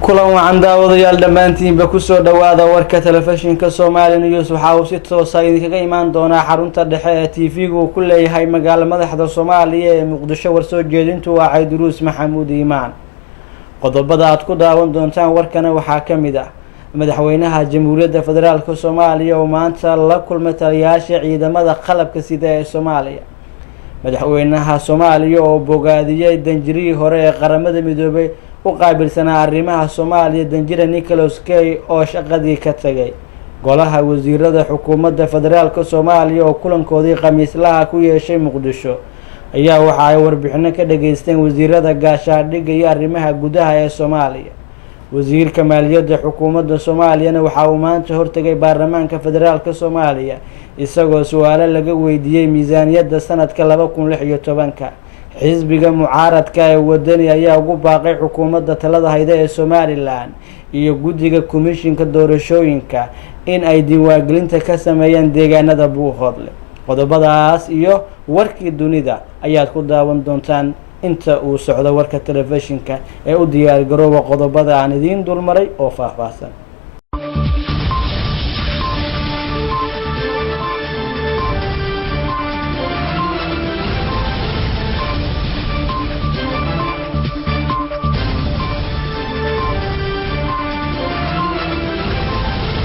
kulan wacan daawadayaal dhammaantiinba kusoo dhawaada warka telefishinka Soomaali News waxa uu si toos ah idinkaga imaan doonaa xarunta dhexe ee TV-gu ku leeyahay magaalada madaxda Soomaaliya ee Muqdisho. warsoo jeedintu waa Cayduruus Maxamuud Iimaan. qodobada aad ku daawan doontaan warkana waxaa ka mid ah madaxweynaha Jamhuuriyadda Federaalka Soomaaliya oo maanta la kulmay taliyayaasha ciidamada qalabka sida ee Soomaaliya. madaxweynaha Soomaaliya oo bogaadiyay danjirihii hore ee qaramada midoobay u qaabilsanaa arrimaha Soomaaliya danjire Nicholas Kay oo shaqadii ka tagay. golaha wasiirada xukuumadda federaalka Soomaaliya oo kulankoodii khamiislaha ku yeeshay Muqdisho ayaa waxa ay warbixino ka dhageysteen wasiirada gaashaandhigga iyo arrimaha gudaha ee Soomaaliya. wasiirka maaliyadda xukuumadda Soomaaliyana waxa uu maanta hortagay baarlamaanka federaalka Soomaaliya isagoo su'aalo laga weydiiyay miisaaniyadda sanadka 2016. xisbiga mucaaradka ee wadani ayaa ugu baaqay xukuumadda talada hayda ee Somaliland iyo guddiga komishinka doorashooyinka in ay diiwaangelinta ka sameeyaan deegaanada Buuhoodle. qodobadaas iyo warkii dunida ayaad ku daawan doontaan inta uu socdo warka telefishinka ee u diyaar garooba qodobada aan idiin dulmaray oo faahfaahsan.